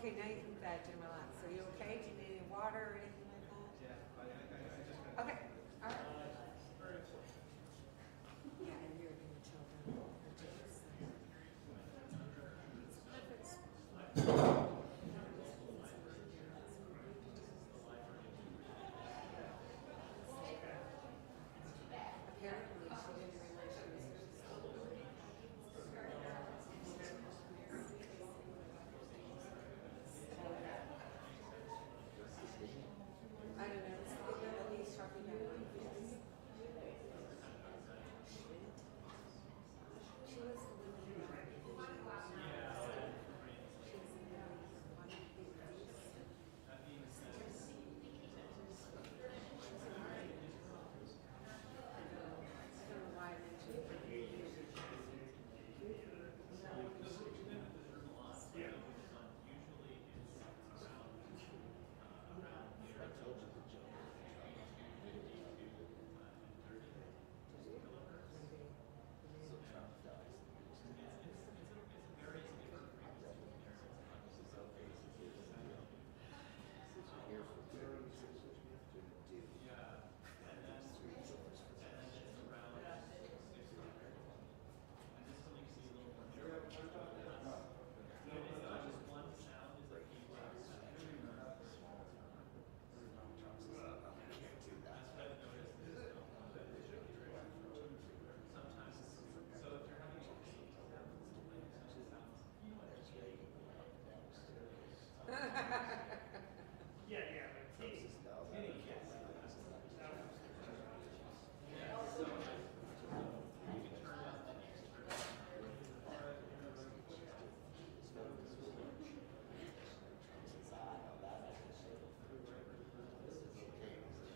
Okay, now you can veg and relax. Are you okay? Do you need any water or anything like that? Okay, all right. Yeah, and you're going to tell them. Apparently, she didn't realize she was I don't know. It's the Middle talking about this. She was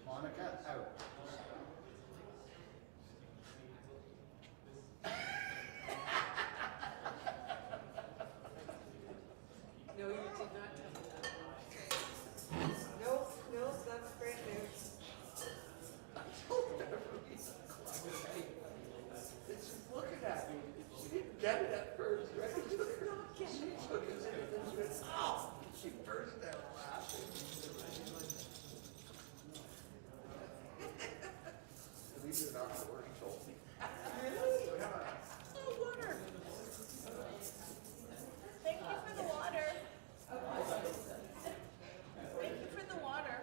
Monica, out. No, you did not tell me that. Nope, nope, that's great news. It's just looking at me. She didn't get it at first, right? She took it. She took it and she went, oh! She burst out laughing. At least you're not the worst told me. Really? Oh, water. Thank you for the water. Thank you for the water.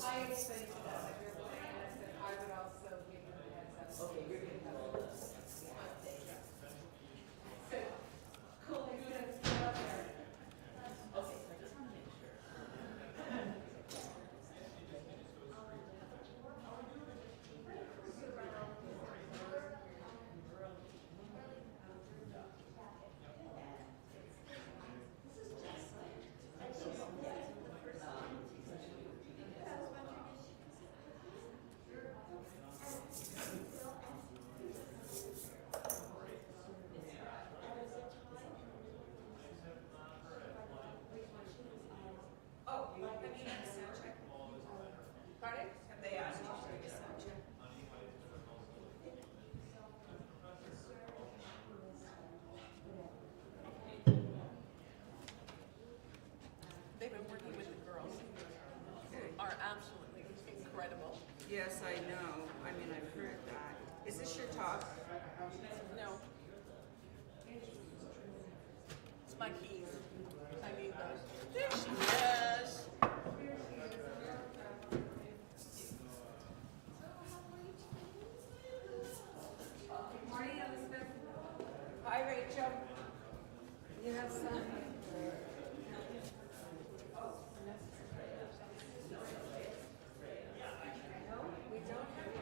I explained to them that you're playing this, and I would also give them a heads up. Okay, you're going to have a So, cool, you're going to sit up there. Okay, I just want to make sure. Oh, you want me to sound check? Pardon? Have they asked you to do a sound check? They've been working with the girls. Are absolutely incredible. Yes, I know. I mean, I've heard that. Is this your talk? No. It's my keys. I need those. There she is. Good morning, Elizabeth. Hi, Rachel. You have some? No, we don't have it.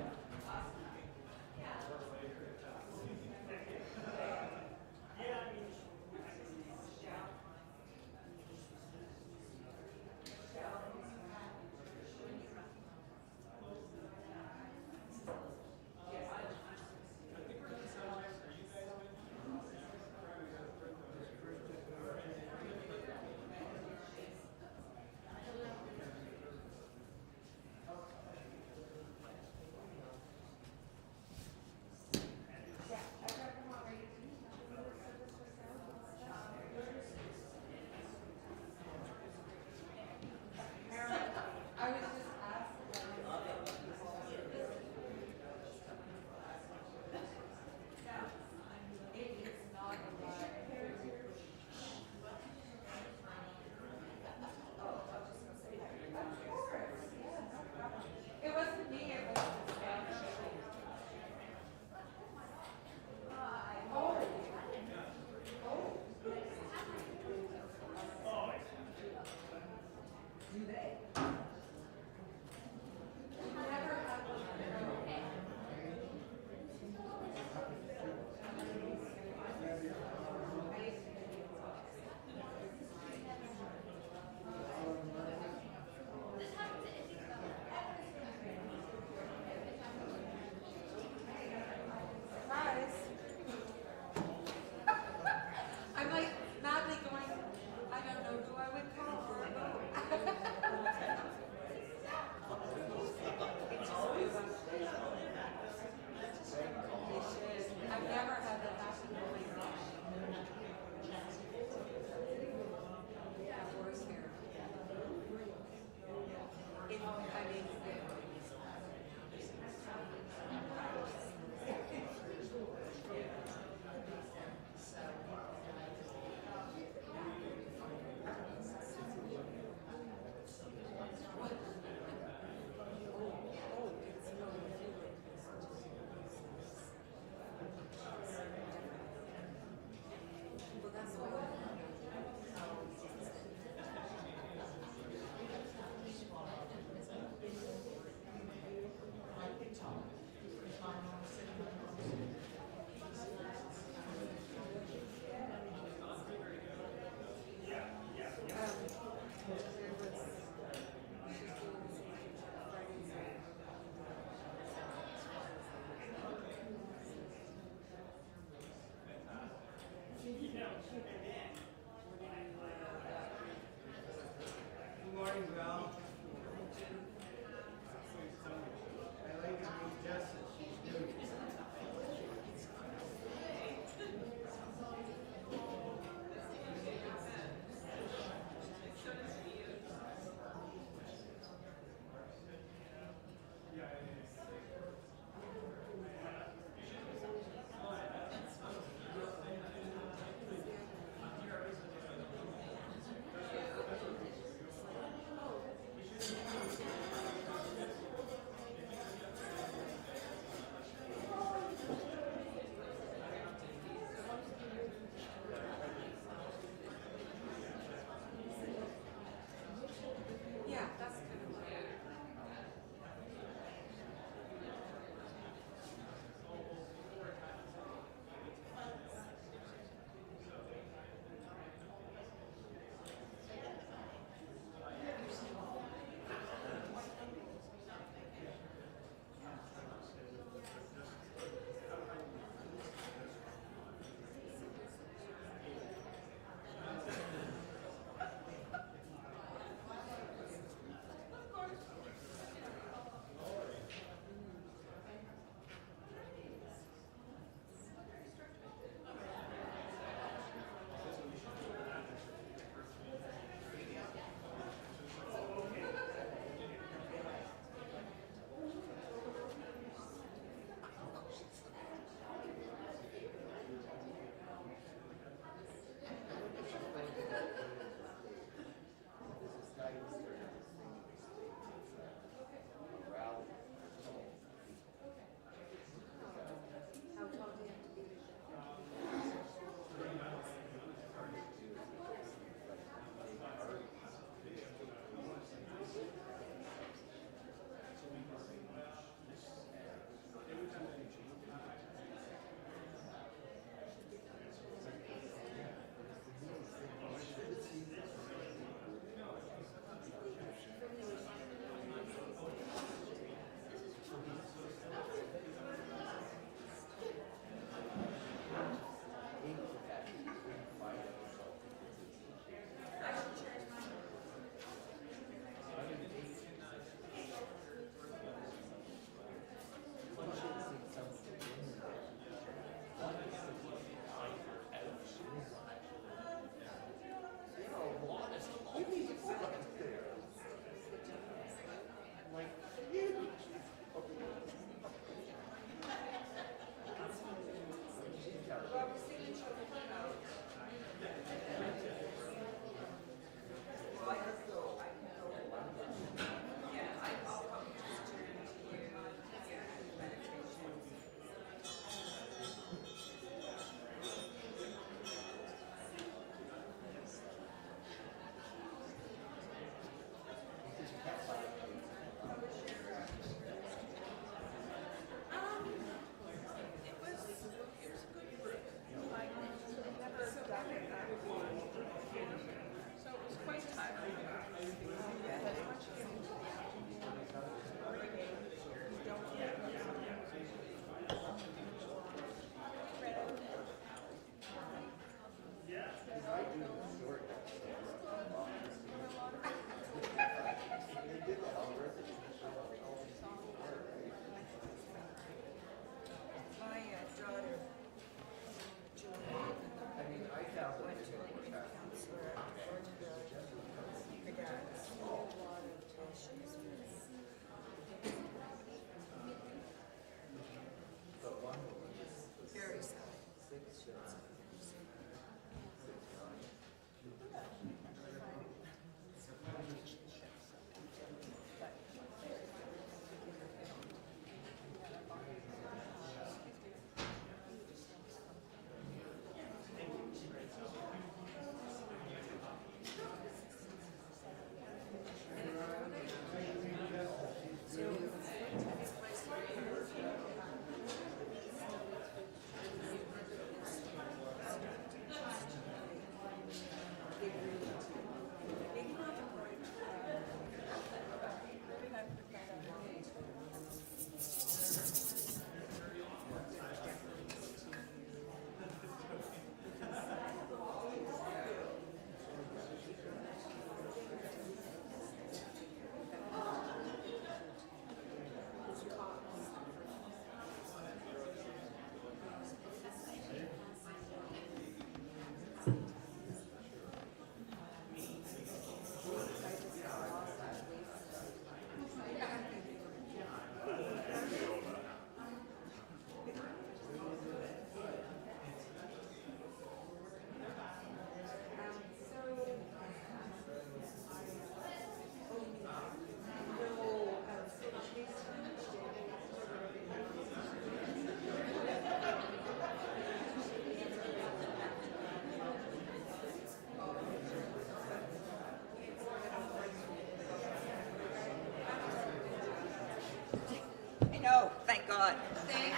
but, Thank you.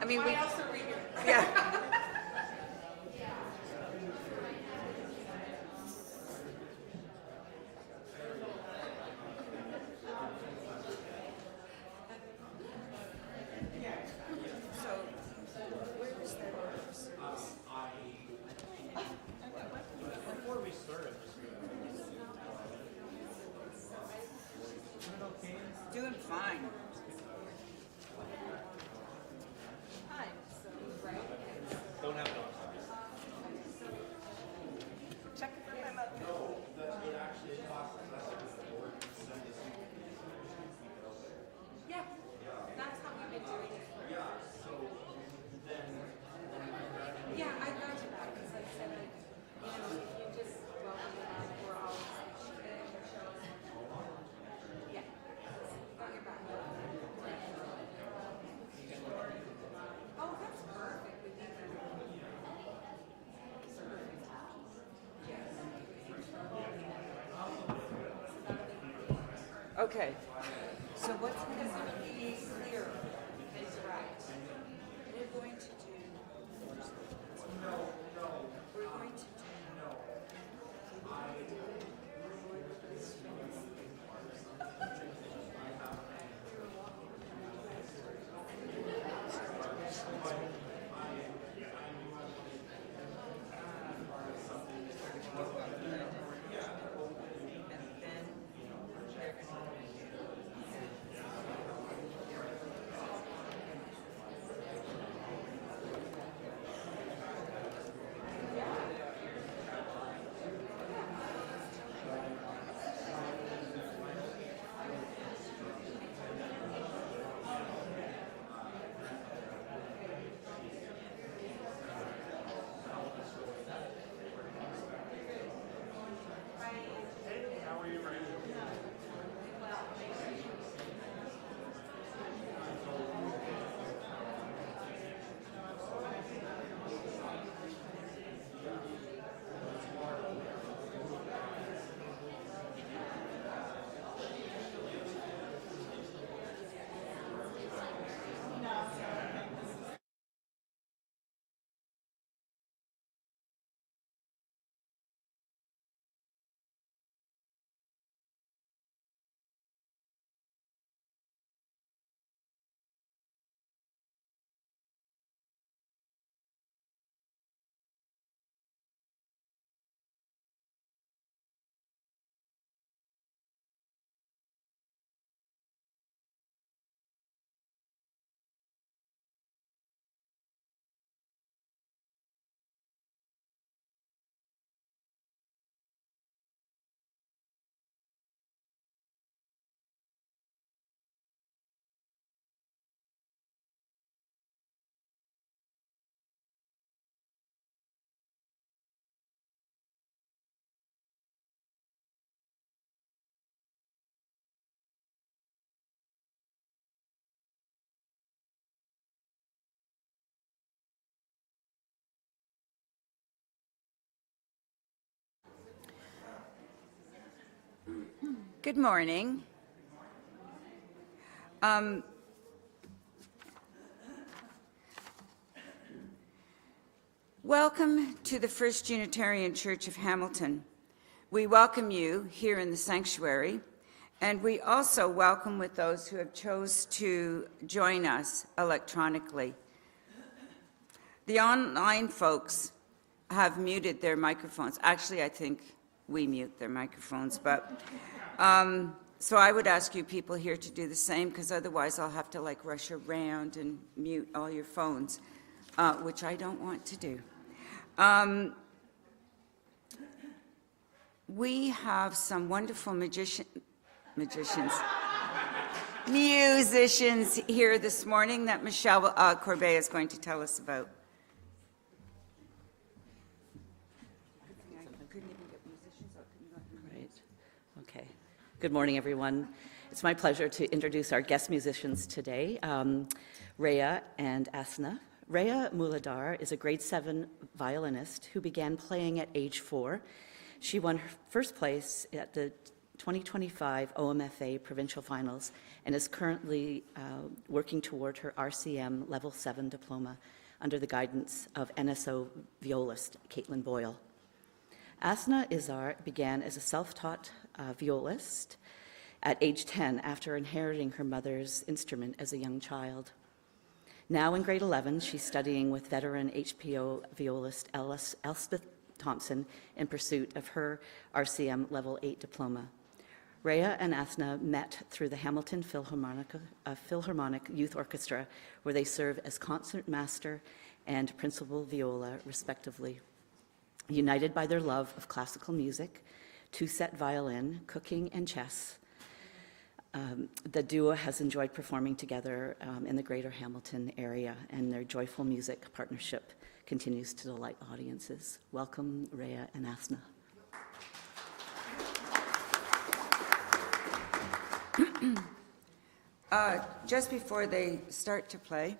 I mean, Why else are we here? yeah. Doing fine. Hi. Don't have it on. Check it for my mother. Yeah, that's how we've been doing it. Yeah, I got you that because I said that, if you just, well, we're all, yeah. Got your back. Oh, that's perfect with you. Okay. So what's Because it would be clear and direct. we're going to do? We're going to do. Good morning. Welcome to the First Unitarian Church of Hamilton. We welcome you here in the sanctuary, and we also welcome with those who have chose to join us electronically. The online folks have muted their microphones. Actually, I think we mute their microphones, but so I would ask you people here to do the same, because otherwise I'll have to like rush around and mute all your phones, which I don't want to do. We have some wonderful musicians here this morning that Michelle Corbet is going to tell us about. Right. Okay. Good morning, everyone. It's my pleasure to introduce our guest musicians today, Rhea and Asna. Rhea Muladhar is a grade 7 violinist who began playing at age 4. She won her first place at the 2025 OMFA Provincial Finals and is currently working toward her RCM Level 7 diploma under the guidance of NSO violist Caitlin Boyle. Asna Izar began as a self-taught violist at age 10 after inheriting her mother's instrument as a young child. Now in grade 11, she's studying with veteran HPO violist Elspeth Thompson in pursuit of her RCM Level 8 diploma. Rhea and Asna met through the Hamilton Philharmonic Youth Orchestra, where they serve as concertmaster and principal viola, respectively. United by their love of classical music, two-set violin, cooking, and chess, the duo has enjoyed performing together in the greater Hamilton area, and their joyful music partnership continues to delight audiences. Welcome, Rhea and Asna. Just before they start to play,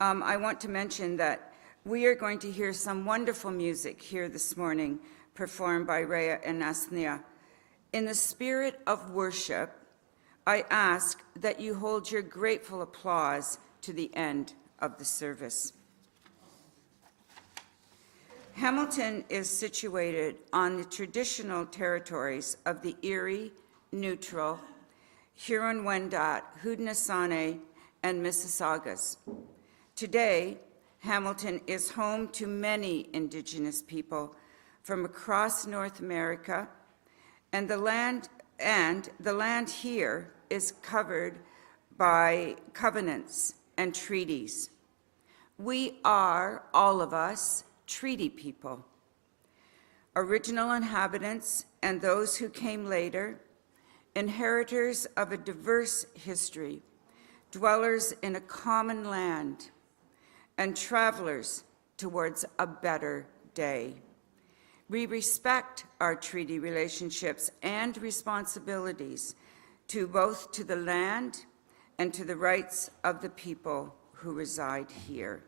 I want to mention that we are going to hear some wonderful music here this morning performed by Rhea and Asna. In the spirit of worship, I ask that you hold your grateful applause to the end of the service. Hamilton is situated on the traditional territories of the Erie, Neutral, Huron-Wendat, Haudenosaunee, and Mississaugas. Today, Hamilton is home to many Indigenous people from across North America, and the land here is covered by covenants and treaties. We are, all of us, treaty people. Original inhabitants and those who came later, inheritors of a diverse history, dwellers in a common land, and travelers towards a better day. We respect our treaty relationships and responsibilities to both to the land and to the rights of the people who reside here.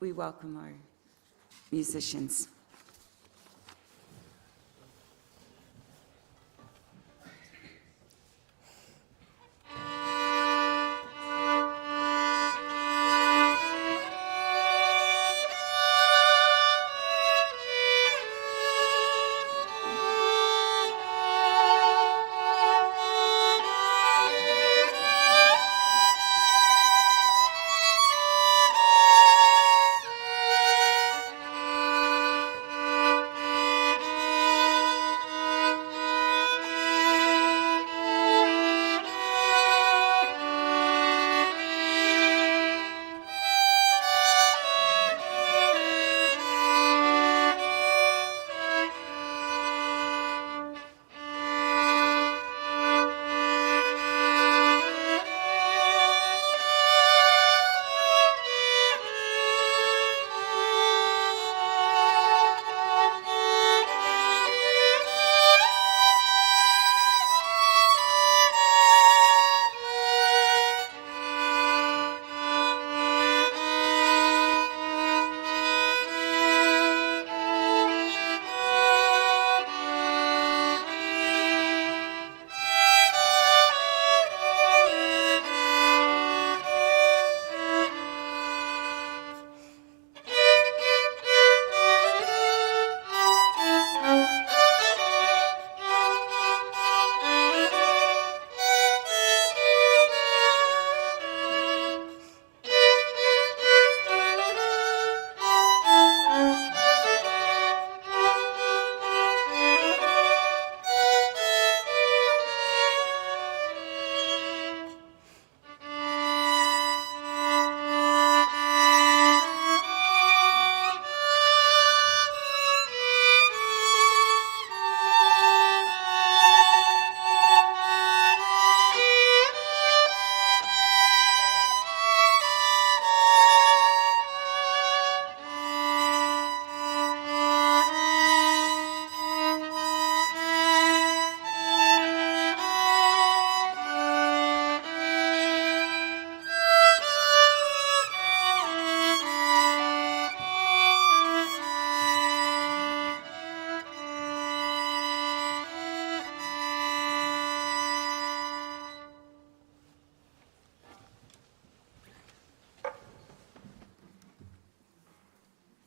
We welcome our musicians.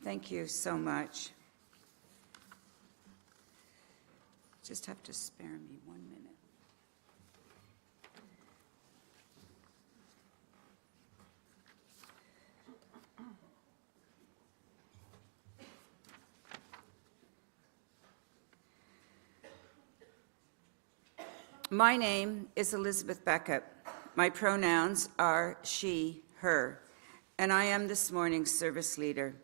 Thank you so much. Just have to spare me 1 minute. My name is Elizabeth Beckett. My pronouns are she, her, and I am this morning's service leader.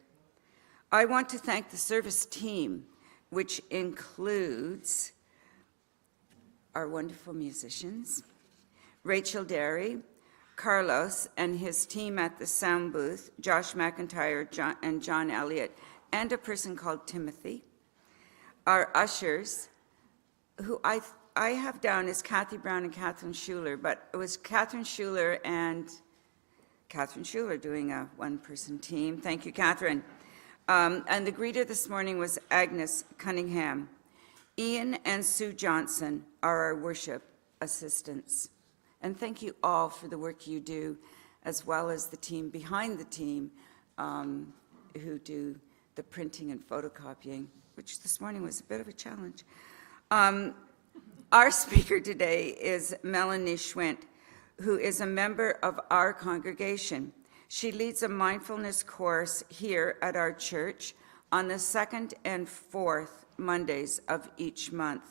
I want to thank the service team, which includes our wonderful musicians, Rachel Derry, Carlos and his team at the sound booth, Josh McIntyre and John Elliott, and a person called Timothy. Our ushers, who I have down as Kathy Brown and Catherine Schuler, but it was Catherine Schuler and Catherine Schuler doing a one-person team. Thank you, Catherine. And the greeter this morning was Agnes Cunningham. Ian and Sue Johnson are our worship assistants. And thank you all for the work you do, as well as the team behind the team who do the printing and photocopying, which this morning was a bit of a challenge. Our speaker today is Melanie Schwint, who is a member of our congregation. She leads a mindfulness course here at our church on the 2nd and 4th Mondays of each month.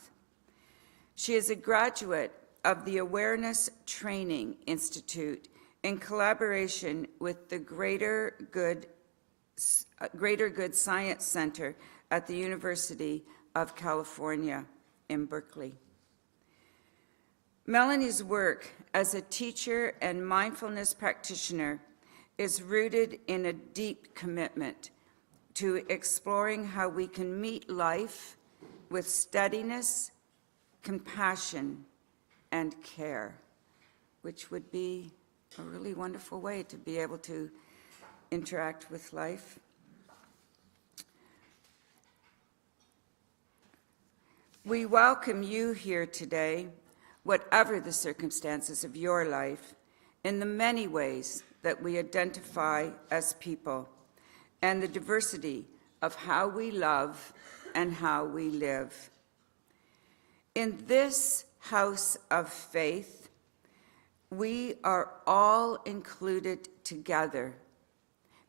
She is a graduate of the Awareness Training Institute in collaboration with the Greater Good Science Center at the University of California in Berkeley. Melanie's work as a teacher and mindfulness practitioner is rooted in a deep commitment to exploring how we can meet life with steadiness, compassion, and care, which would be a really wonderful way to be able to interact with life. We welcome you here today, whatever the circumstances of your life, in the many ways that we identify as people, and the diversity of how we love and how we live. In this house of faith, we are all included together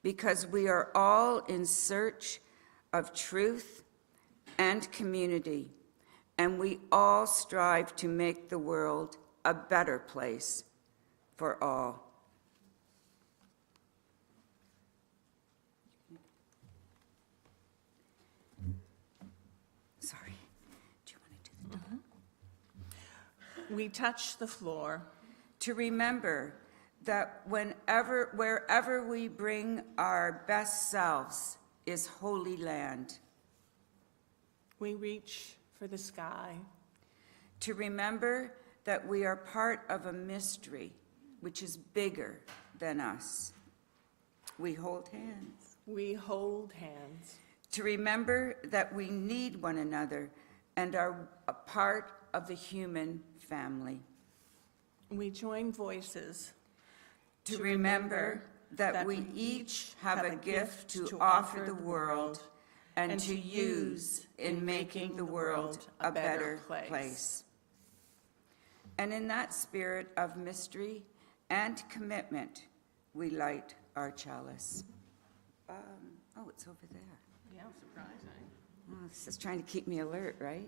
because we are all in search of truth and community, and we all strive to make the world a better place for all. Sorry, do you want to do the dog? We touch the floor. To remember that wherever we bring our best selves is holy land. We reach for the sky. To remember that we are part of a mystery which is bigger than us. We hold hands. We hold hands. To remember that we need one another and are a part of the human family. We join voices. To remember that we each have a gift to offer the world and to use in making the world a better place. And in that spirit of mystery and commitment, we light our chalice. Oh, it's over there. Yeah, surprising. Oh, this is trying to keep me alert, right?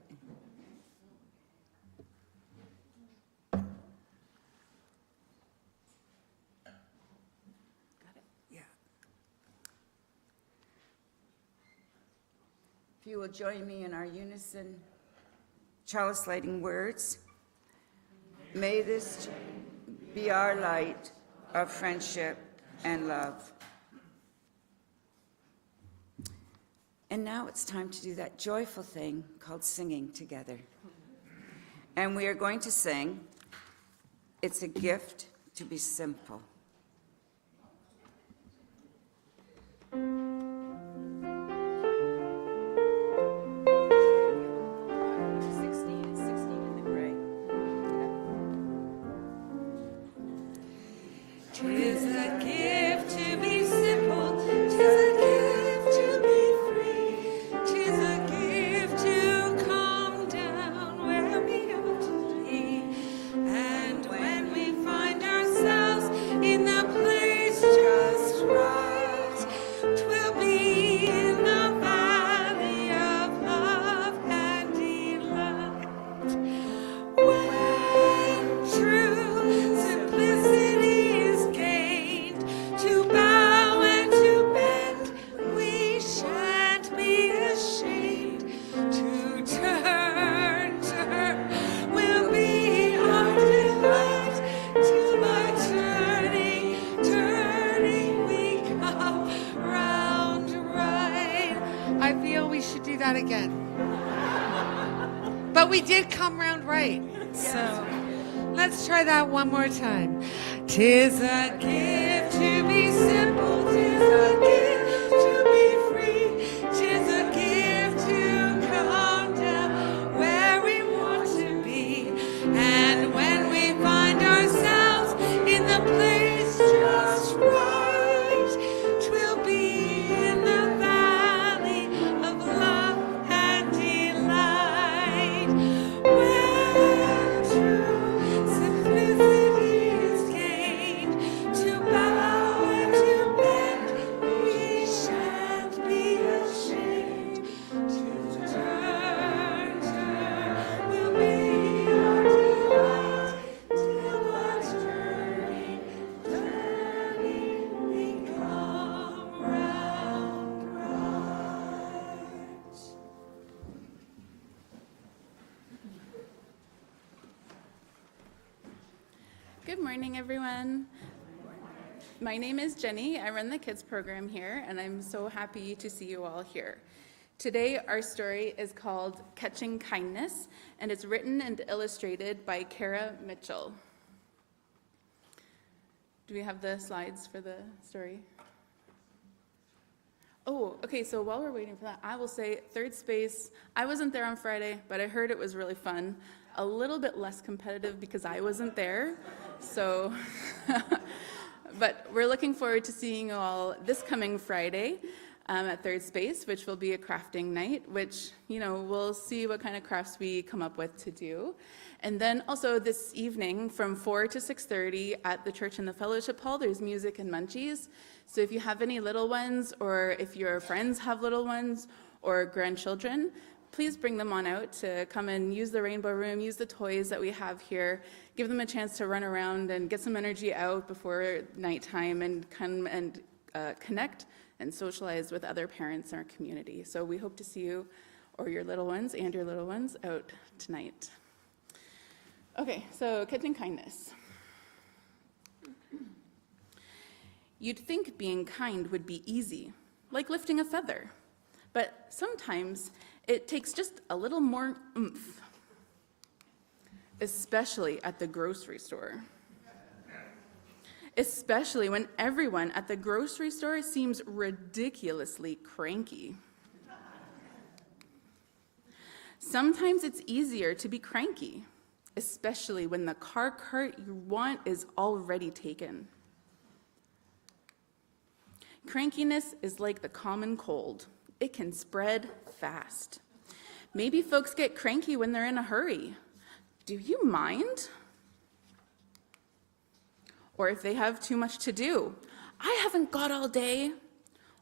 Yeah. If you will join me in our unison chalice lighting words. May this be our light of friendship and love. And now it's time to do that joyful thing called singing together. And we are going to sing, "It's a Gift to Be Simple." Tis a gift to be simple, tis a gift to be that again. But we did come round right. So let's try that one more time. 'Tis a gift to be simple, 'tis a gift to be free, 'tis a gift to come down where we want to be. And when we find ourselves in the place just right, 'twill be in the valley of love and delight, where true simplicity is gained. To bow and to bend, we shan't be ashamed. To turn, will be our delight, till our turning, we come round right. Good morning, everyone. My name is Jenny. I run the kids program here, and I'm so happy to see you all here. Today, our story is called Catching Kindness, and it's written and illustrated by Kara Mitchell. Do we have the slides for the story? Oh, okay, so while we're waiting for that, I will say third space, I wasn't there on Friday, but I heard it was really fun. A little bit less competitive because I wasn't there, so, but we're looking forward to seeing you all this coming Friday at third space, which will be a crafting night, which, you know, we'll see what kind of crafts we come up with to do. And then also this evening from 4 to 6:30 at the church in the fellowship hall, there's music and munchies. So if you have any little ones, or if your friends have little ones or grandchildren, please bring them on out to come and use the rainbow room, use the toys that we have here, give them a chance to run around and get some energy out before nighttime, and come and connect and socialize with other parents in our community. So we hope to see you, or your little ones and your little ones, out tonight. Okay, so catching kindness. You'd think being kind would be easy, like lifting a feather, but sometimes it takes just a little more oomph, especially at the grocery store. Especially when everyone at the grocery store seems ridiculously cranky. Sometimes it's easier to be cranky, especially when the car cart you want is already taken. Crankiness is like the common cold. It can spread fast. Maybe folks get cranky when they're in a hurry. Do you mind? Or if they have too much to do. I haven't got all day.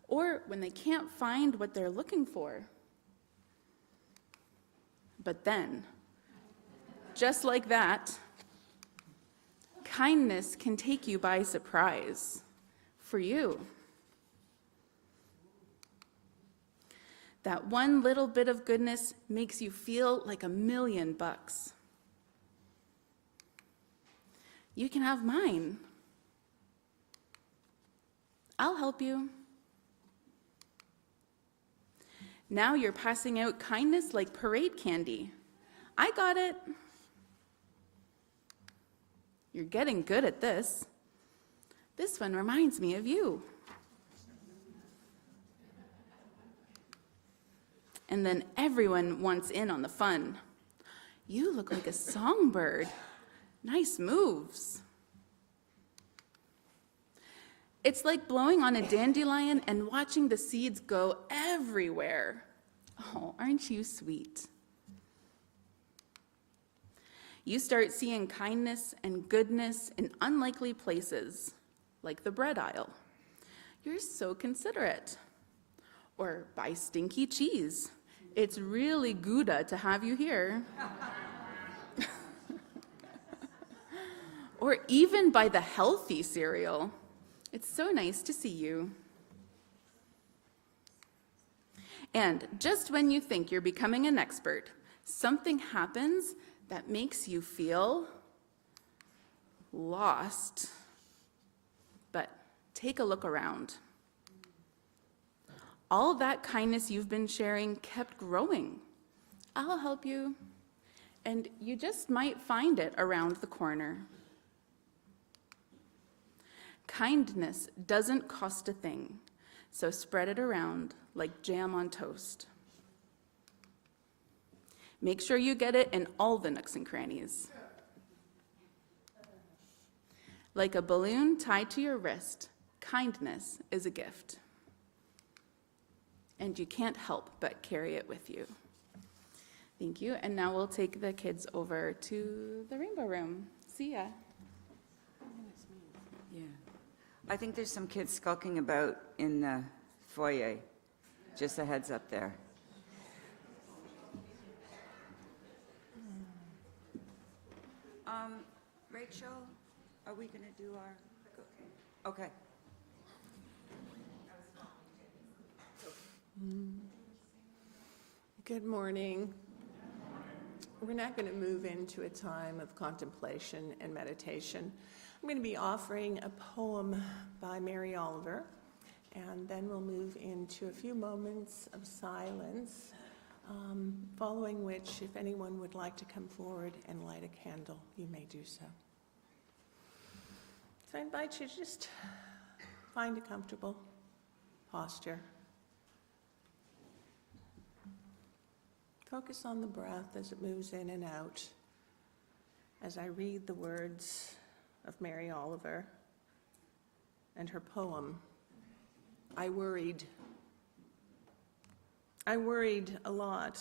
Or when they can't find what they're looking for. But then, just like that, kindness can take you by surprise for you. That one little bit of goodness makes you feel like $1,000,000. You can have mine. I'll help you. Now you're passing out kindness like parade candy. I got it. You're getting good at this. This one reminds me of you. And then everyone wants in on the fun. You look like a songbird. Nice moves. It's like blowing on a dandelion and watching the seeds go everywhere. Oh, aren't you sweet? You start seeing kindness and goodness in unlikely places, like the bread aisle. You're so considerate. Or buy stinky cheese. It's really Gouda to have you here. Or even by the healthy cereal. It's so nice to see you. And just when you think you're becoming an expert, something happens that makes you feel lost. But take a look around. All that kindness you've been sharing kept growing. I'll help you. And you just might find it around the corner. Kindness doesn't cost a thing, so spread it around like jam on toast. Make sure you get it in all the nooks and crannies. Like a balloon tied to your wrist, kindness is a gift. And you can't help but carry it with you. Thank you. And now we'll take the kids over to the Rainbow Room. See ya. Yeah. I think there's some kids skulking about in the foyer. Just a heads up there. Rachel, are we going to do our... Okay. Good morning. We're now going to move into a time of contemplation and meditation. I'm going to be offering a poem by Mary Oliver, and then we'll move into a few moments of silence, following which, if anyone would like to come forward and light a candle, you may do so. So I invite you to just find a comfortable posture. Focus on the breath as it moves in and out. As I read the words of Mary Oliver and her poem, I worried. I worried a lot.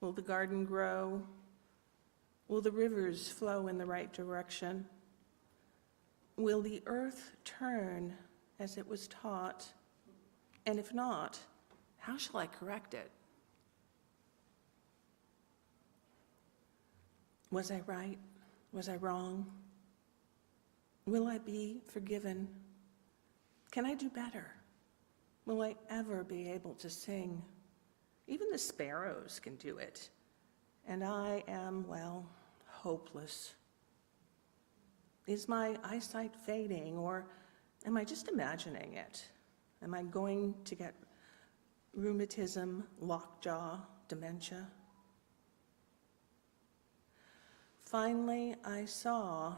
Will the garden grow? Will the rivers flow in the right direction? Will the earth turn as it was taught? And if not, how shall I correct it? Was I right? Was I wrong? Will I be forgiven? Can I do better? Will I ever be able to sing? Even the sparrows can do it. And I am, well, hopeless. Is my eyesight fading, or am I just imagining it? Am I going to get rheumatism, lockjaw, dementia? Finally, I saw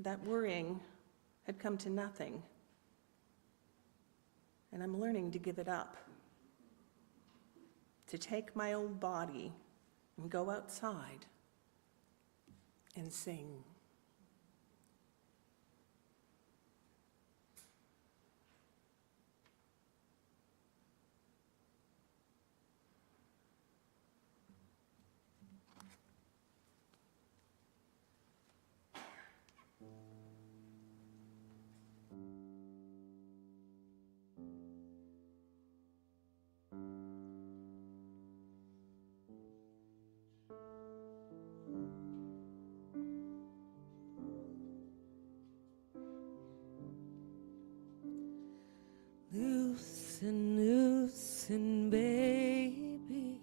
that worrying had come to nothing, and I'm learning to give it up, to take my old body and go outside and sing. Loosen, loosen, baby.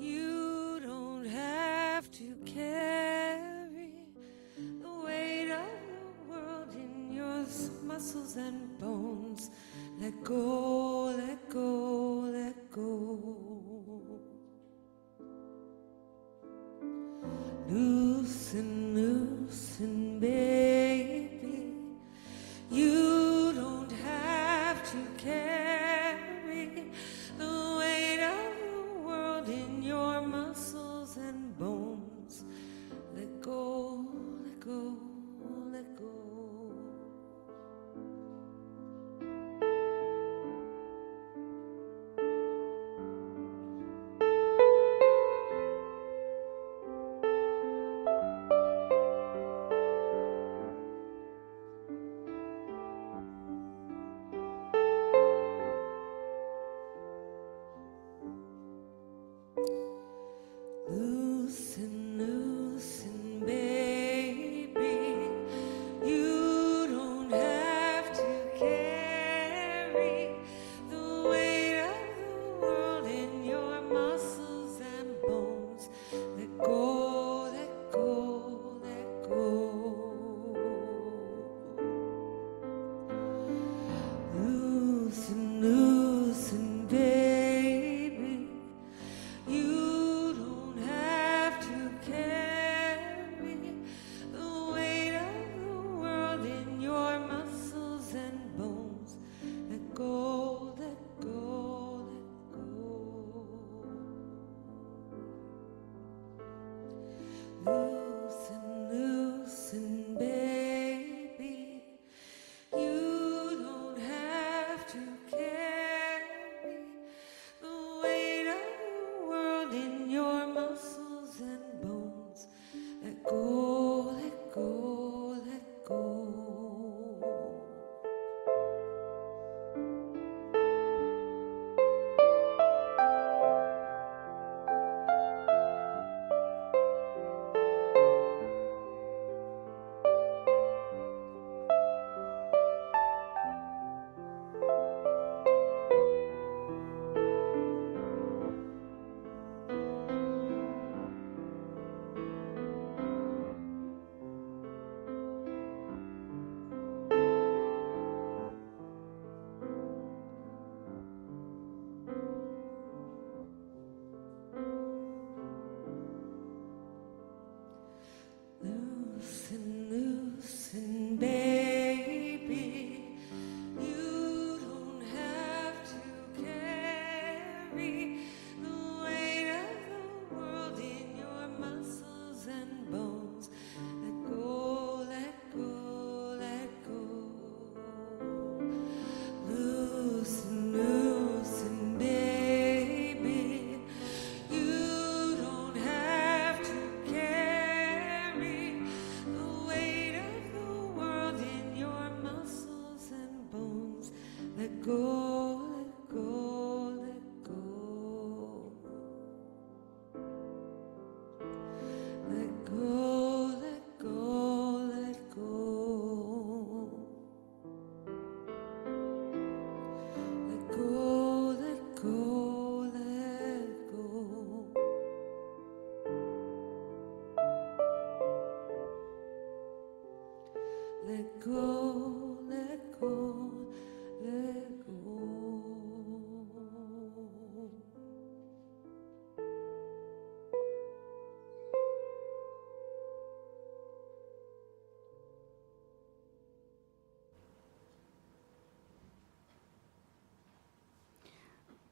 You don't have to carry the weight of the world in your muscles and bones. Let go, let go, let go. Loosen, loosen, baby. You don't have to carry the weight of the world in your muscles and bones. Let go, let go, let go. loosen, baby. You don't have to carry the weight of the world in your muscles and bones. Let go, let go, let go. Loosen, loosen, baby. You don't have to carry the weight of the world in your muscles and bones. Let go, let go, let go. Loosen, loosen, baby. You don't have to carry the weight of the world in your muscles and bones. Let go, let go, let go. Let go, let go, let go. Let go, let go, let go. Let go, let go, let go.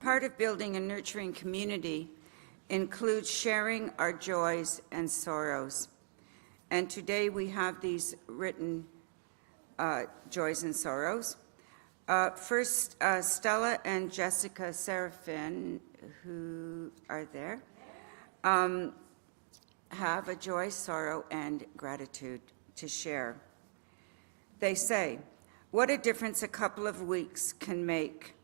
Part of building a nurturing community includes sharing our joys and sorrows. And today we have these written joys and sorrows. First, Stella and Jessica Seraphin, who are there, have a joy, sorrow, and gratitude to share. They say, "What a difference a couple of weeks can make."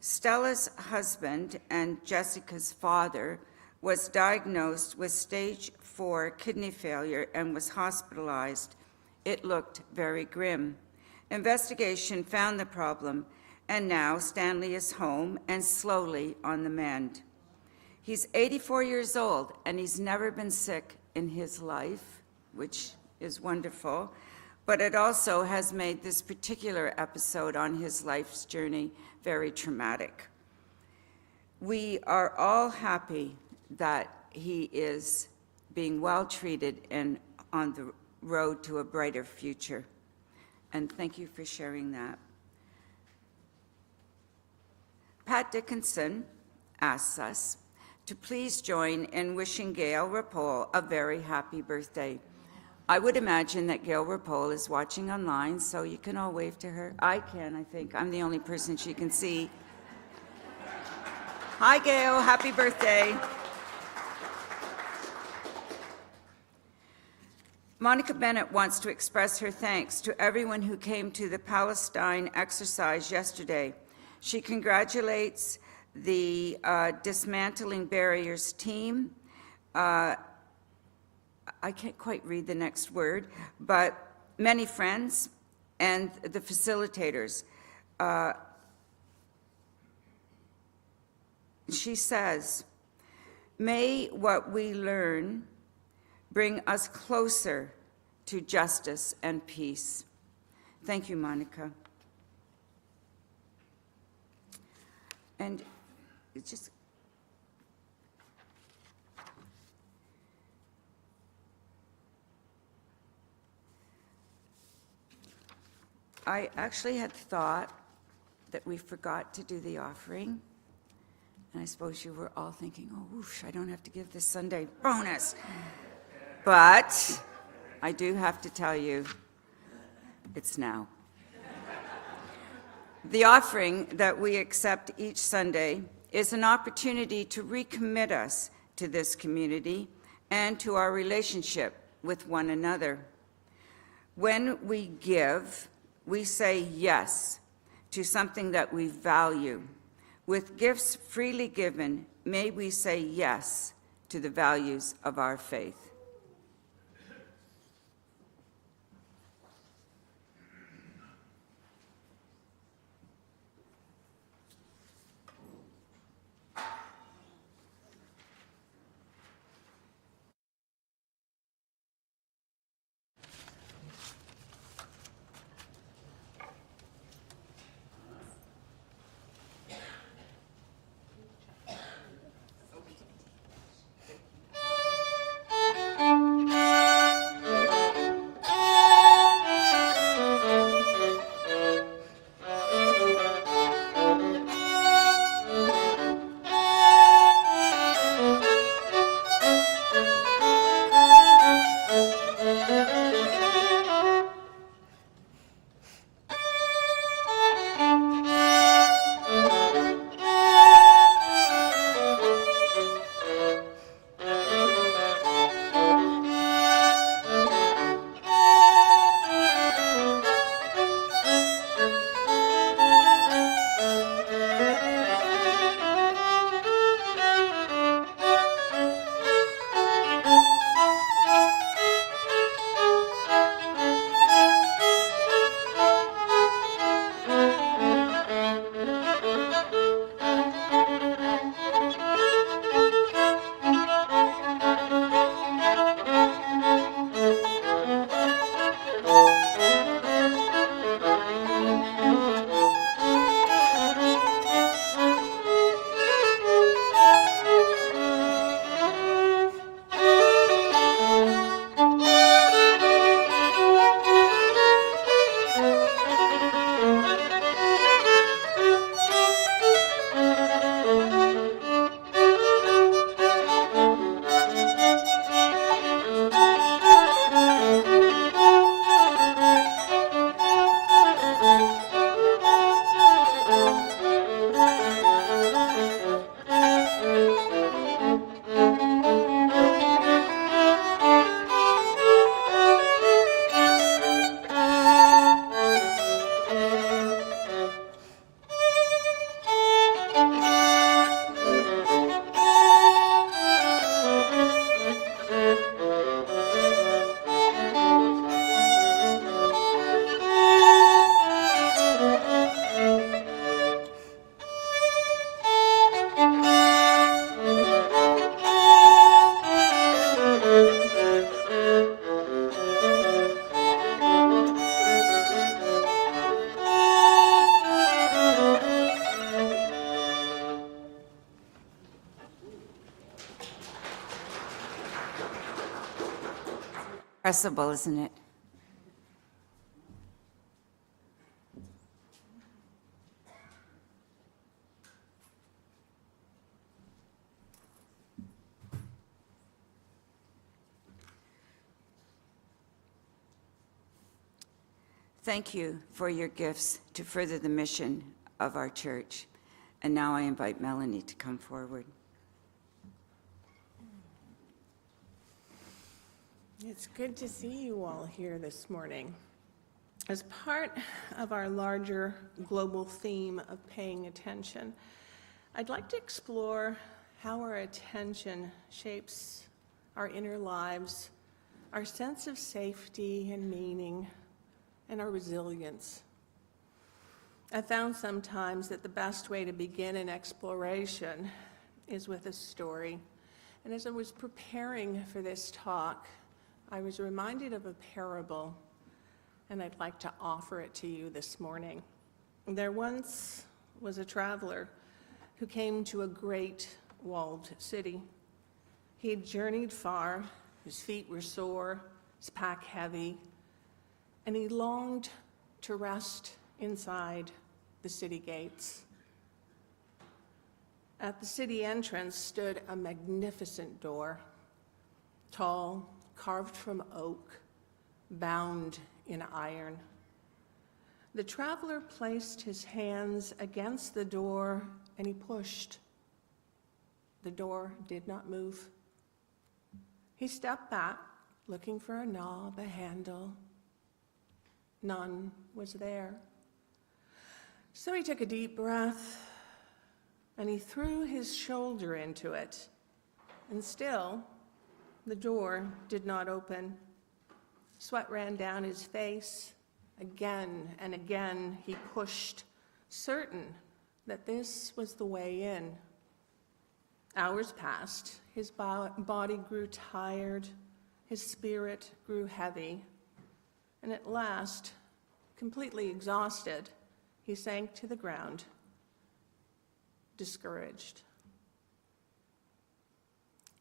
Stella's husband and Jessica's father was diagnosed with stage 4 kidney failure and was hospitalized. It looked very grim. Investigation found the problem, and now Stanley is home and slowly on the mend. He's 84 years old, and he's never been sick in his life, which is wonderful, but it also has made this particular episode on his life's journey very traumatic. We are all happy that he is being well treated and on the road to a brighter future. And thank you for sharing that. Pat Dickinson asks us to please join in wishing Gail Rapole a very happy birthday. I would imagine that Gail Rapole is watching online, so you can all wave to her. I can, I think. I'm the only person she can see. Hi, Gail. Happy birthday. Monica Bennett wants to express her thanks to everyone who came to the Palestine exercise yesterday. She congratulates the Dismantling Barriers team. I can't quite read the next word, but many friends and the facilitators. She says, "May what we learn bring us closer to justice and peace." Thank you, Monica. And it's just, I actually had thought that we forgot to do the offering. And I suppose you were all thinking, oh, whoosh, I don't have to give this Sunday bonus. But I do have to tell you, it's now. The offering that we accept each Sunday is an opportunity to recommit us to this community and to our relationship with one another. When we give, we say yes to something that we value. With gifts freely given, may we say yes to the values of our faith. Impressible, isn't it? Thank you for your gifts to further the mission of our church. And now I invite Melanie to come forward. It's good to see you all here this morning. As part of our larger global theme of paying attention, I'd like to explore how our attention shapes our inner lives, our sense of safety and meaning, and our resilience. I found sometimes that the best way to begin an exploration is with a story. And as I was preparing for this talk, I was reminded of a parable, and I'd like to offer it to you this morning. There once was a traveler who came to a great walled city. He had journeyed far, his feet were sore, his pack heavy, and he longed to rest inside the city gates. At the city entrance stood a magnificent door, tall, carved from oak, bound in iron. The traveler placed his hands against the door and he pushed. The door did not move. He stepped back, looking for a knob, a handle. None was there. So he took a deep breath and he threw his shoulder into it. And still, the door did not open. Sweat ran down his face. Again and again he pushed, certain that this was the way in. Hours passed. His body grew tired. His spirit grew heavy. And at last, completely exhausted, he sank to the ground, discouraged.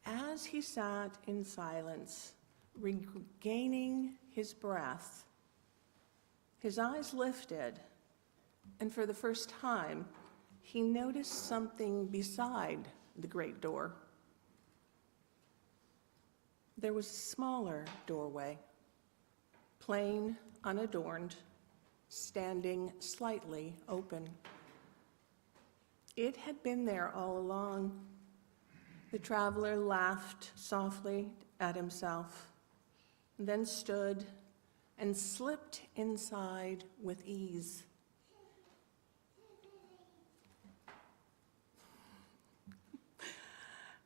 As he sat in silence, regaining his breath, his eyes lifted, and for the first time, he noticed something beside the great door. There was a smaller doorway, plain, unadorned, standing slightly open. It had been there all along. The traveler laughed softly at himself, then stood and slipped inside with ease.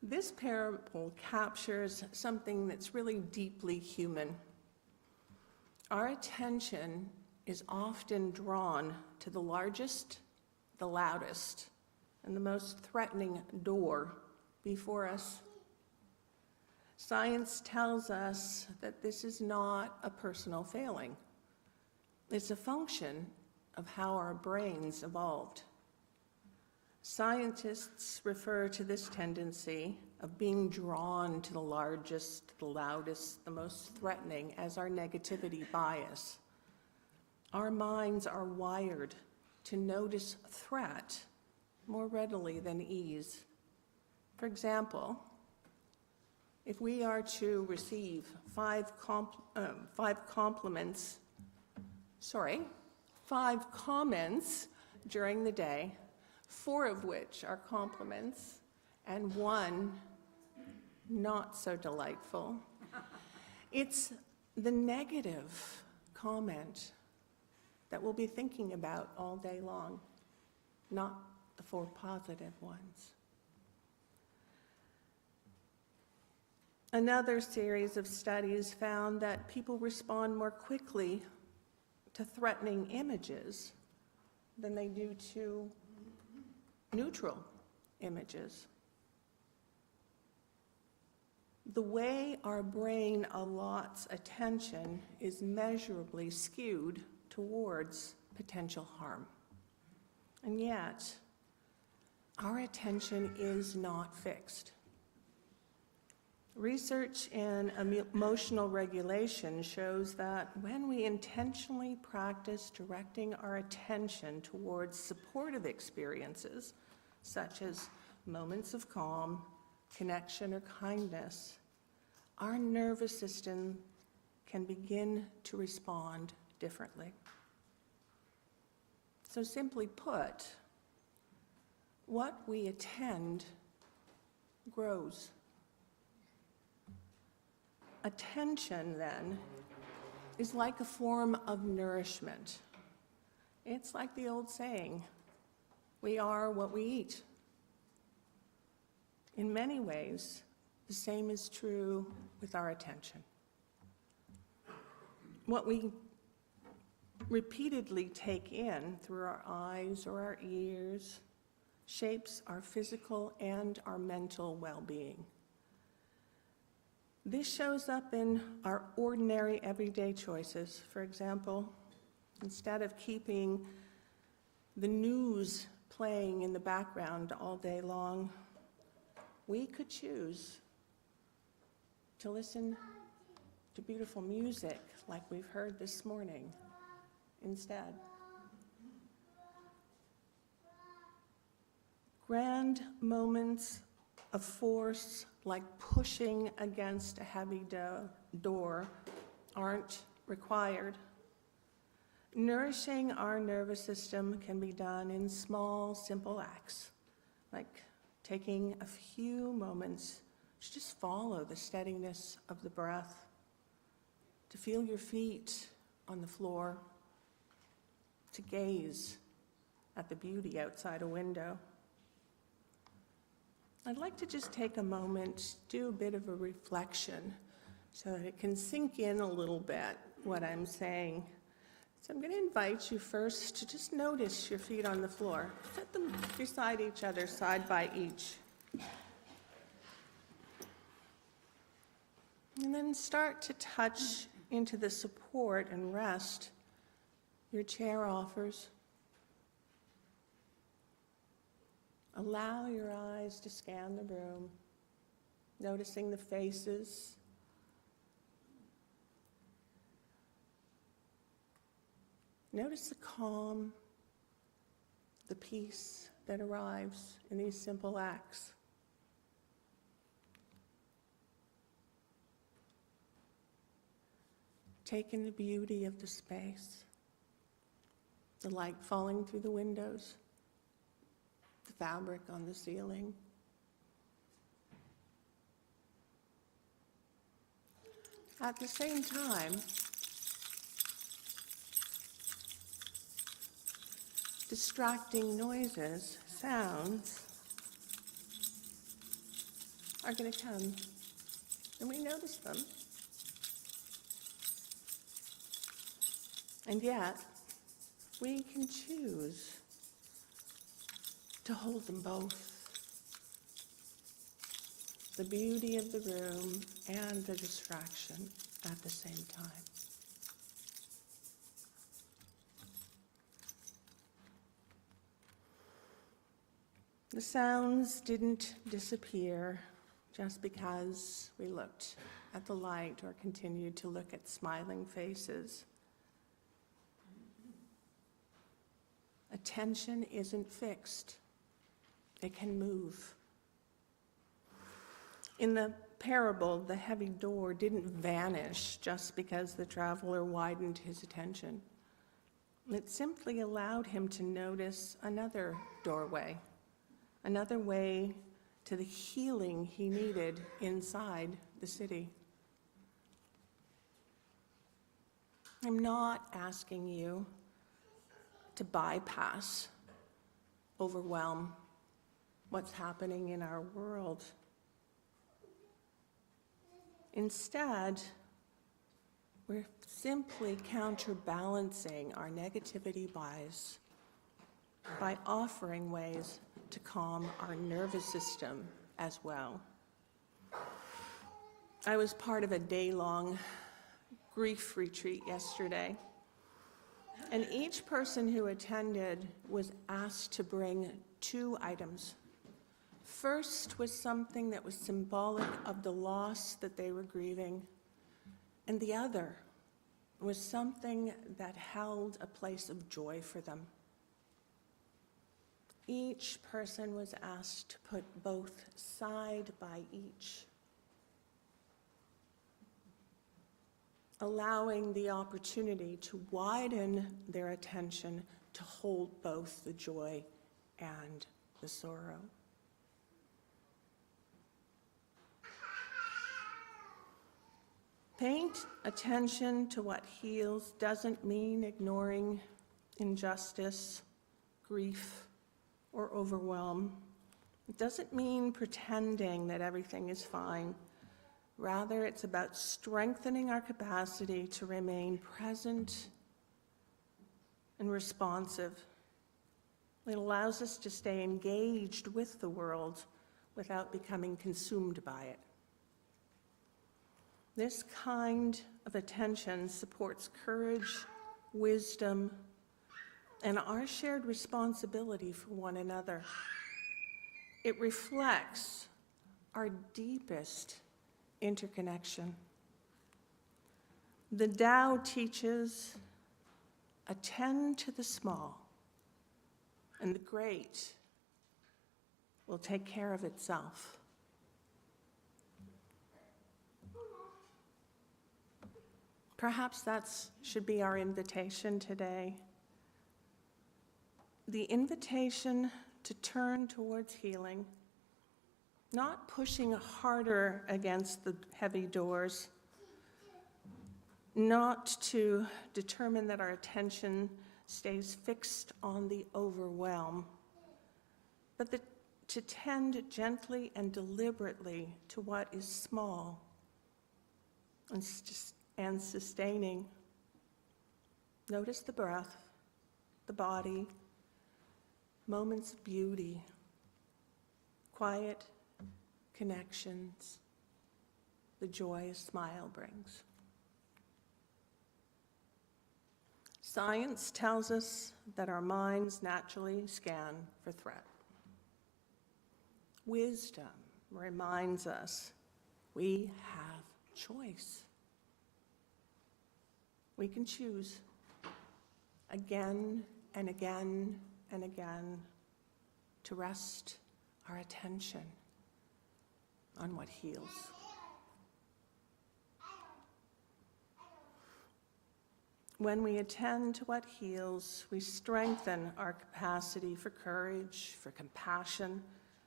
This parable captures something that's really deeply human. Our attention is often drawn to the largest, the loudest, and the most threatening door before us. Science tells us that this is not a personal failing. It's a function of how our brains evolved. Scientists refer to this tendency of being drawn to the largest, the loudest, the most threatening as our negativity bias. Our minds are wired to notice threat more readily than ease. For example, if we are to receive five comments during the day, 4 of which are compliments and 1 not so delightful, it's the negative comment that we'll be thinking about all day long, not the 4 positive ones. Another series of studies found that people respond more quickly to threatening images than they do to neutral images. The way our brain allots attention is measurably skewed towards potential harm. And yet, our attention is not fixed. Research in emotional regulation shows that when we intentionally practice directing our attention towards supportive experiences, such as moments of calm, connection, or kindness, our nervous system can begin to respond differently. So simply put, what we attend grows. Attention, then, is like a form of nourishment. It's like the old saying, we are what we eat. In many ways, the same is true with our attention. What we repeatedly take in through our eyes or our ears shapes our physical and our mental well-being. This shows up in our ordinary everyday choices. For example, instead of keeping the news playing in the background all day long, we could choose to listen to beautiful music like we've heard this morning instead. Grand moments of force, like pushing against a heavy door aren't required. Nourishing our nervous system can be done in small, simple acts, like taking a few moments to just follow the steadiness of the breath, to feel your feet on the floor, to gaze at the beauty outside a window. I'd like to just take a moment, do a bit of a reflection so that it can sink in a little bit what I'm saying. So I'm going to invite you first to just notice your feet on the floor. Set them beside each other, side by each. And then start to touch into the support and rest your chair offers. Allow your eyes to scan the room, noticing the faces. Notice the calm, the peace that arrives in these simple acts. Take in the beauty of the space, the light falling through the windows, the fabric on the ceiling. At the same time, distracting noises, sounds, are going to come, and we notice them. And yet, we can choose to hold them both. The beauty of the room and the distraction at the same time. The sounds didn't disappear just because we looked at the light or continued to look at smiling faces. Attention isn't fixed. It can move. In the parable, the heavy door didn't vanish just because the traveler widened his attention. It simply allowed him to notice another doorway, another way to the healing he needed inside the city. I'm not asking you to bypass, overwhelm what's happening in our world. Instead, we're simply counterbalancing our negativity bias by offering ways to calm our nervous system as well. I was part of a day-long grief retreat yesterday. And each person who attended was asked to bring 2 items. First was something that was symbolic of the loss that they were grieving, and the other was something that held a place of joy for them. Each person was asked to put both side by each, allowing the opportunity to widen their attention to hold both the joy and the sorrow. Paying attention to what heals doesn't mean ignoring injustice, grief, or overwhelm. It doesn't mean pretending that everything is fine. Rather, it's about strengthening our capacity to remain present and responsive. It allows us to stay engaged with the world without becoming consumed by it. This kind of attention supports courage, wisdom, and our shared responsibility for one another. It reflects our deepest interconnection. The Tao teaches, attend to the small, and the great will take care of itself. Perhaps that should be our invitation today. The invitation to turn towards healing, not pushing harder against the heavy doors, not to determine that our attention stays fixed on the overwhelm, but to tend gently and deliberately to what is small and sustaining. Notice the breath, the body, moments of beauty, quiet connections, the joy a smile brings. Science tells us that our minds naturally scan for threat. Wisdom reminds us we have choice. We can choose again and again and again to rest our attention on what heals. When we attend to what heals, we strengthen our capacity for courage, for compassion,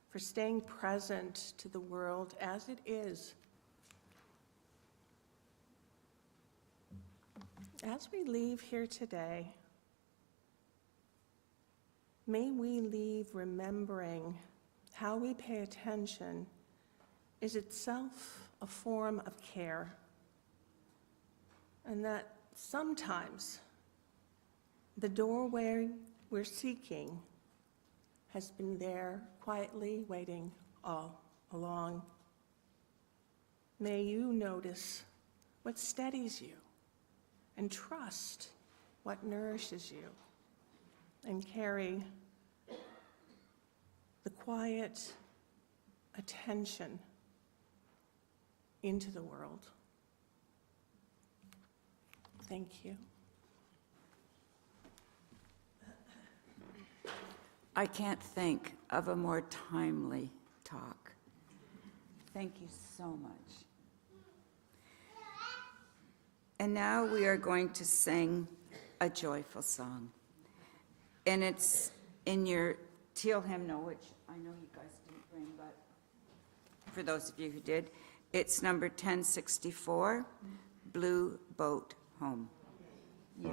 for staying present to the world as it is. As we leave here today, may we leave remembering how we pay attention is itself a form of care, and that sometimes the doorway we're seeking has been there quietly waiting all along. May you notice what steadies you and trust what nourishes you and carry the quiet attention into the world. Thank you. I can't think of a more timely talk. Thank you so much. And now we are going to sing a joyful song. And it's in your teal hymnal, which I know you guys didn't bring, but for those of you who did, it's number 1064, Blue Boat Home. Yay.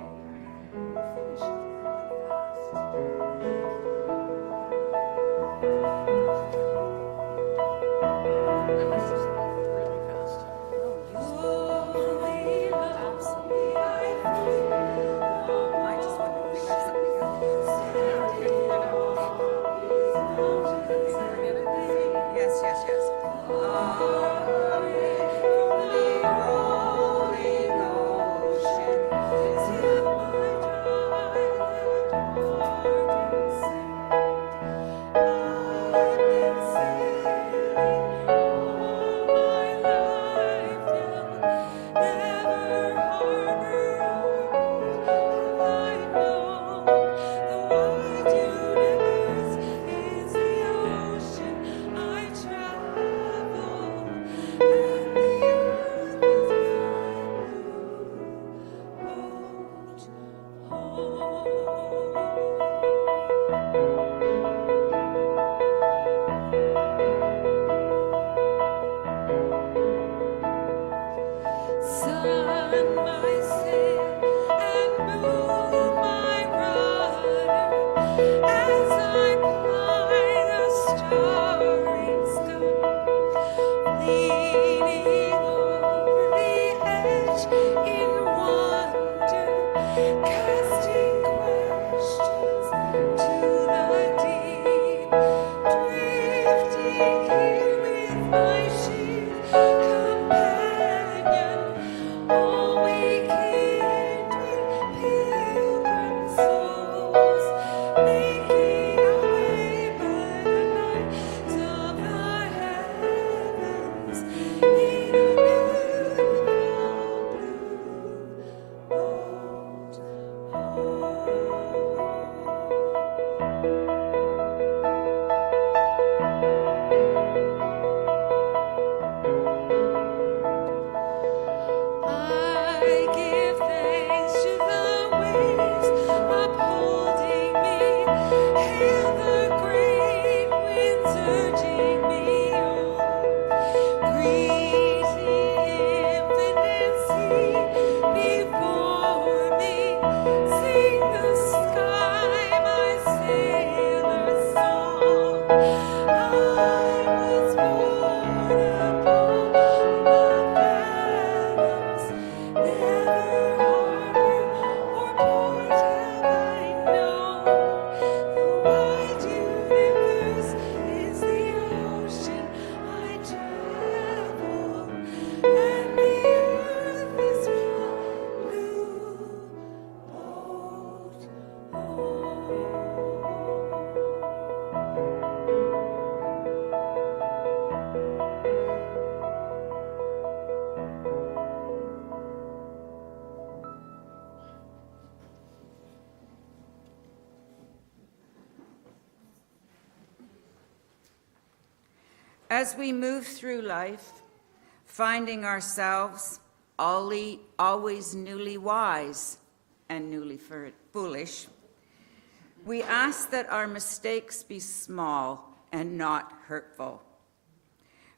As we move through life, finding ourselves always newly wise and newly foolish, we ask that our mistakes be small and not hurtful.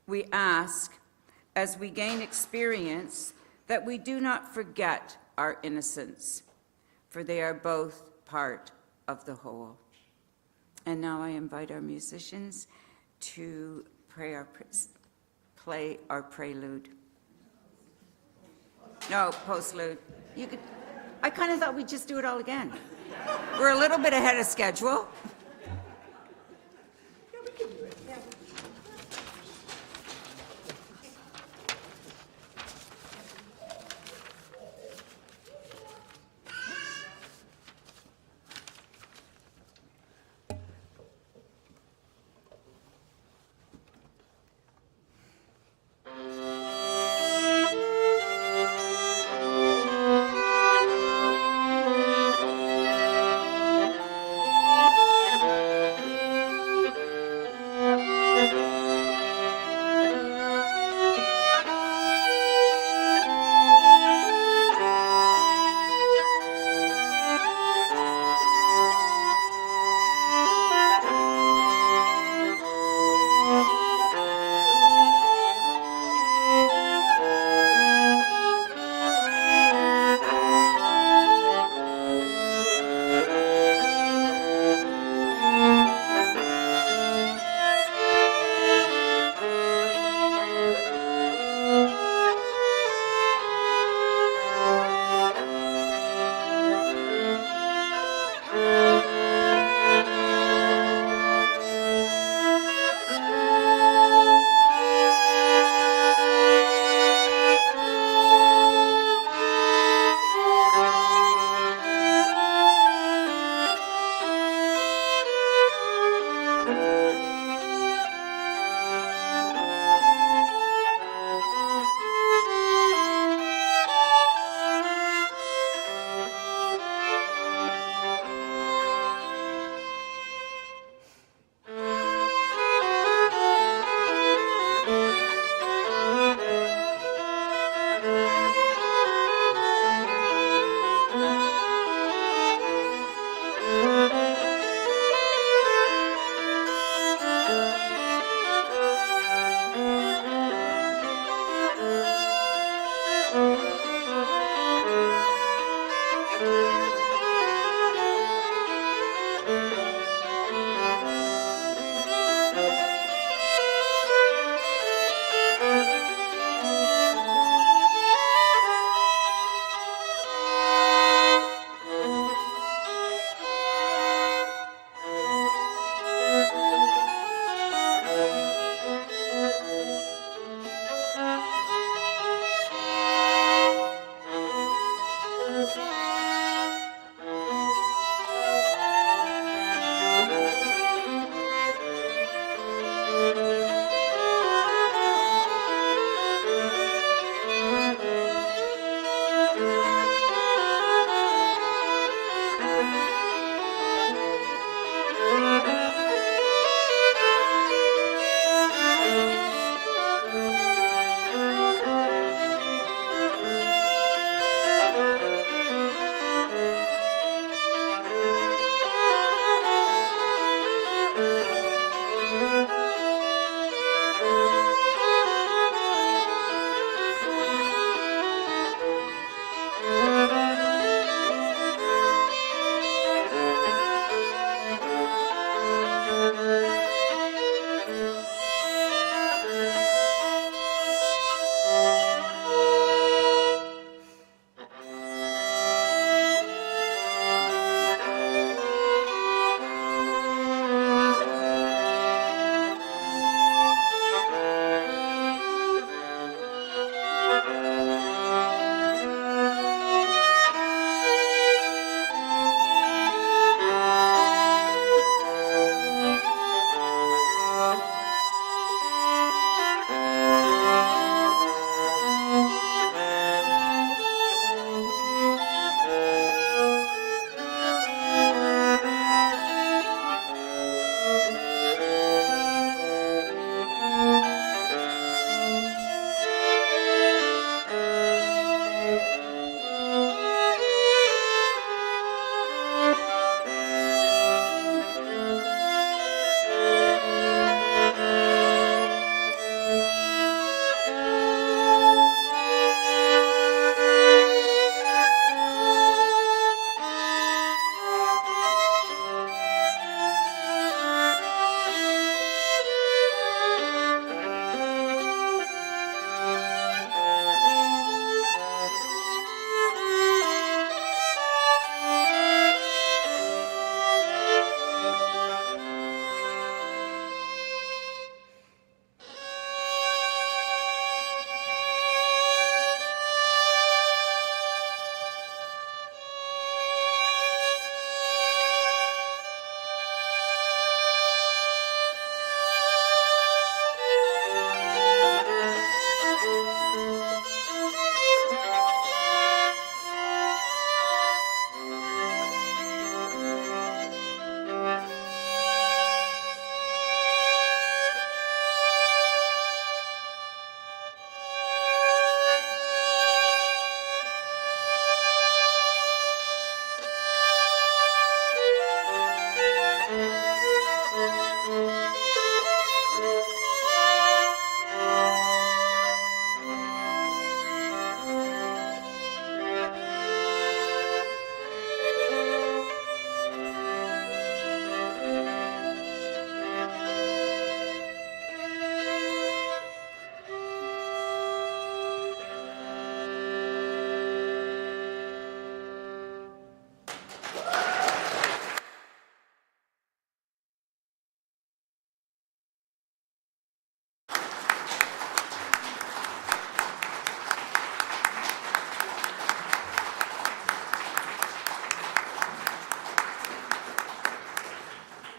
We ask, as we gain experience, that we do not forget our innocence, for they are both part of the whole. And now I invite our musicians to play our prelude. No, postlude. You could. I kind of thought we'd just do it all again. We're a little bit ahead of schedule.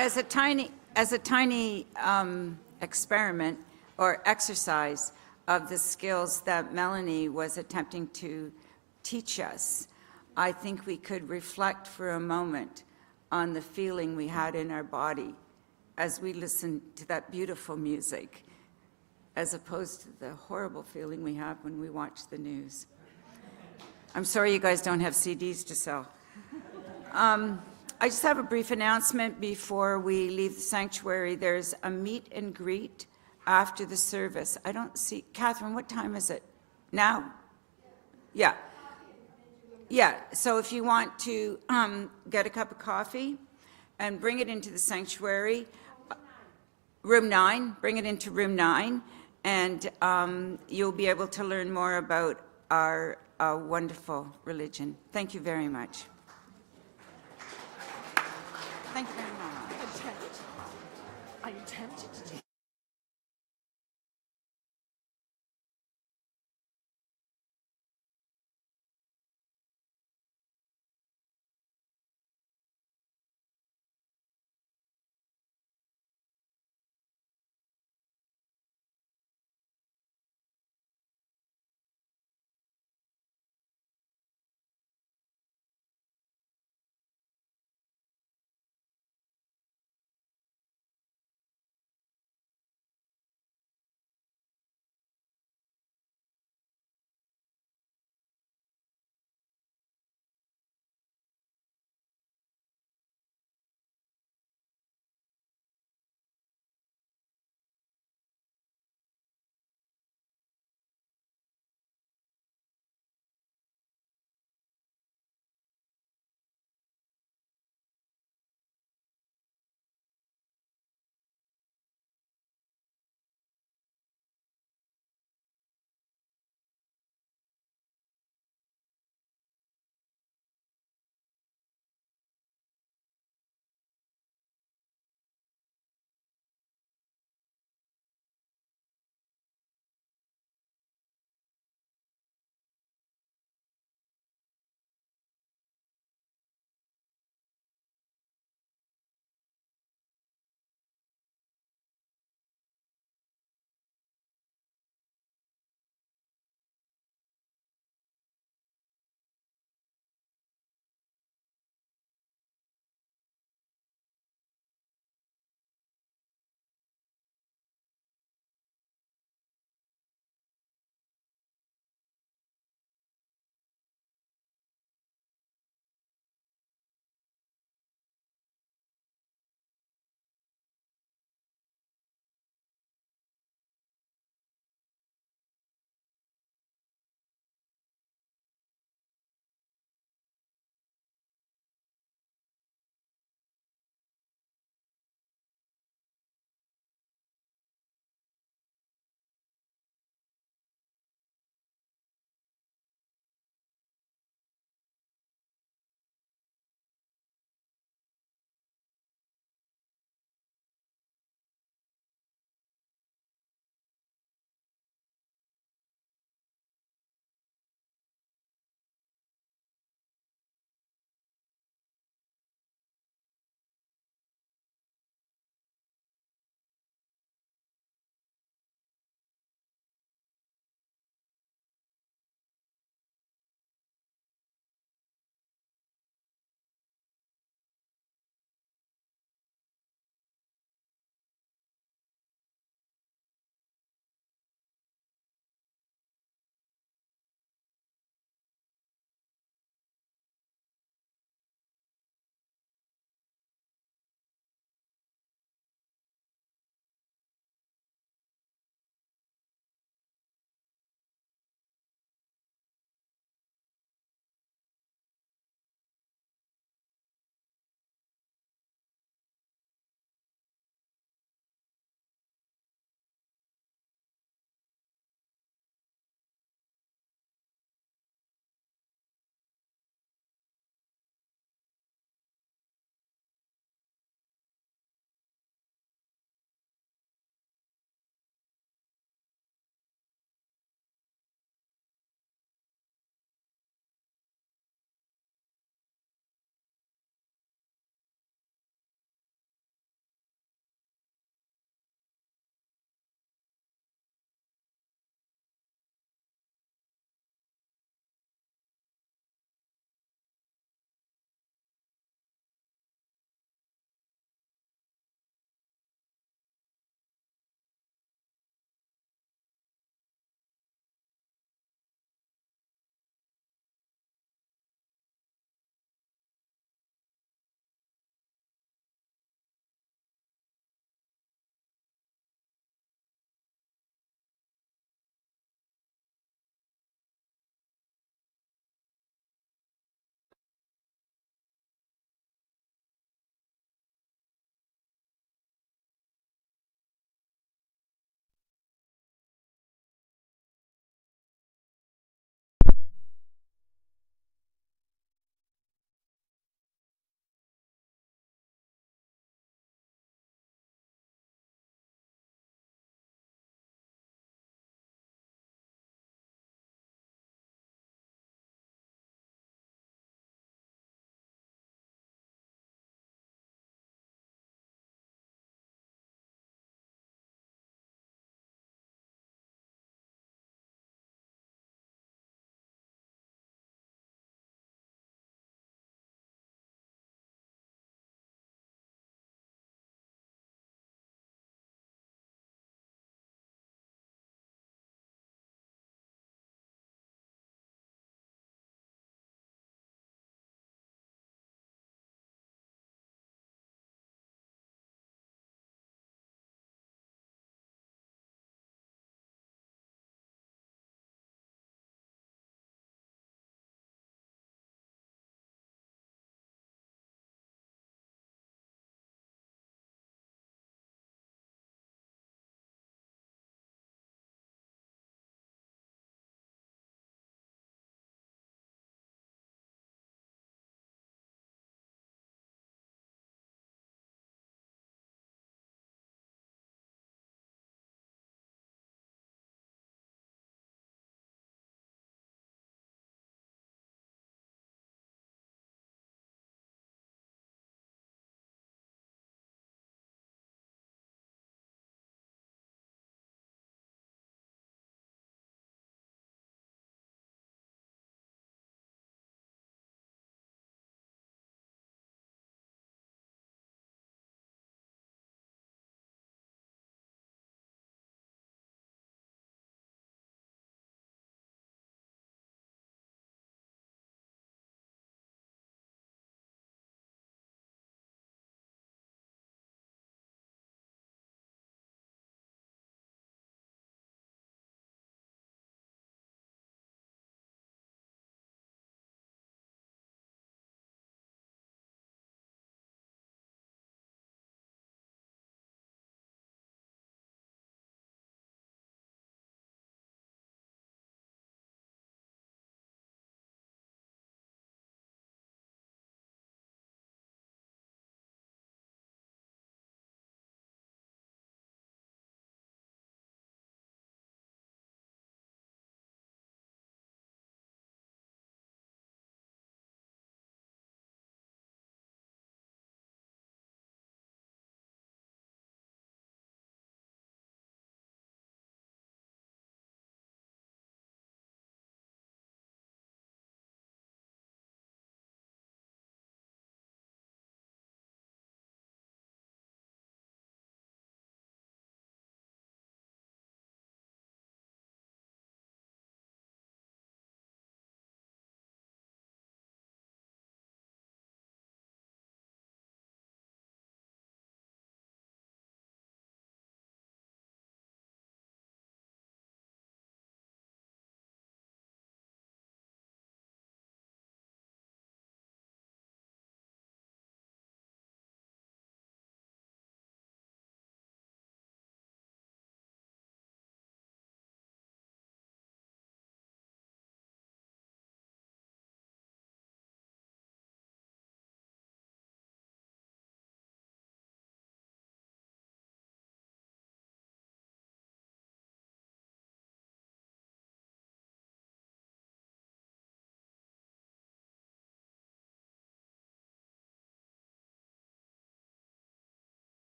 As a tiny experiment or exercise of the skills that Melanie was attempting to teach us, I think we could reflect for a moment on the feeling we had in our body as we listened to that beautiful music, as opposed to the horrible feeling we have when we watch the news. I'm sorry you guys don't have CDs to sell. I just have a brief announcement before we leave the sanctuary. There's a meet and greet after the service. I don't see, Catherine, what time is it? Now? Yeah. Yeah, so if you want to get a cup of coffee and bring it into the sanctuary, room 9, bring it into room 9, and you'll be able to learn more about our wonderful religion. Thank you very much. Thank you very much. I attempted to